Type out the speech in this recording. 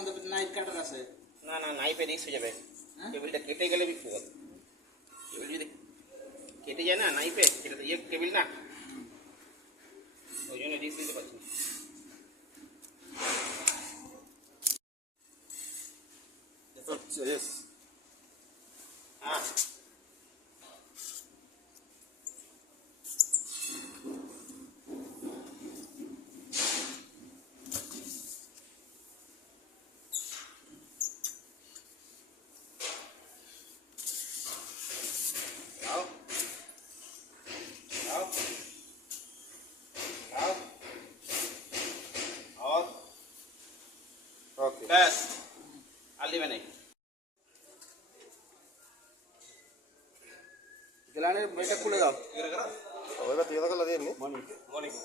আমাদের নাইফ কাটার আছে। না না নাইফে রিস্ক হয়ে যাবে, টেবিলটা কেটে গেলে বিপদ। টেবিল যদি কেটে যায় না নাইফে, সেটা তো টেবিল না, ওই জন্য রিস্ক দিতে পারছি না। Yes. হ্যাঁ आओ आओ आओ और Okay. बस आली बने গ্লানের বইটা খুলে দাও। ওইবার তুই কথা দিয়ে নি मॉर्निंग